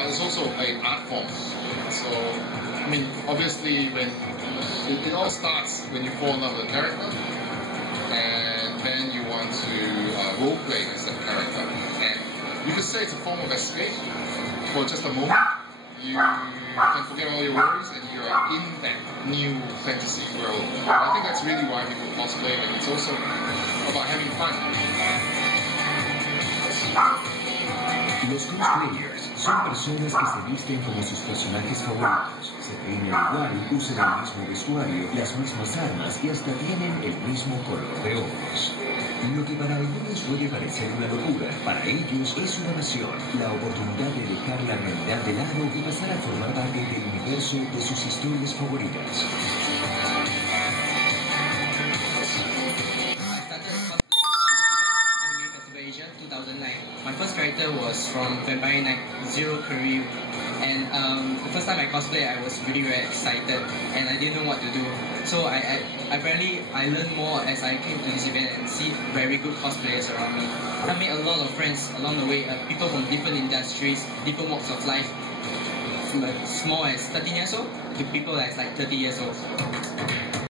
It's also an art form. So, I mean, obviously, when it all starts when you fall in love with a character, and then you want to role play as that character. And you could say it's a form of escape for just a moment. You can forget all your worries, and you're in that new fantasy world. I think that's really why people cosplay, and it's also about having fun. Los cosplayers son personas que se visten como sus personajes favoritos, se peinan igual, usan el mismo vestuario, las mismas armas y hasta tienen el mismo color de ojos. Lo que para algunos puede parecer una locura, para ellos es una pasión, la oportunidad de dejar la realidad de lado y pasar a formar parte del universo de sus historias favoritas. My first character was from Vampire Knight Zero Career, and the first time I cosplayed, I was really very excited, and I didn't know what to do. So I learned more as I came to this event and see very good cosplayers around me. I made a lot of friends along the way, people from different industries, different walks of life, from as small as 13 years old to people that's like 30 years old.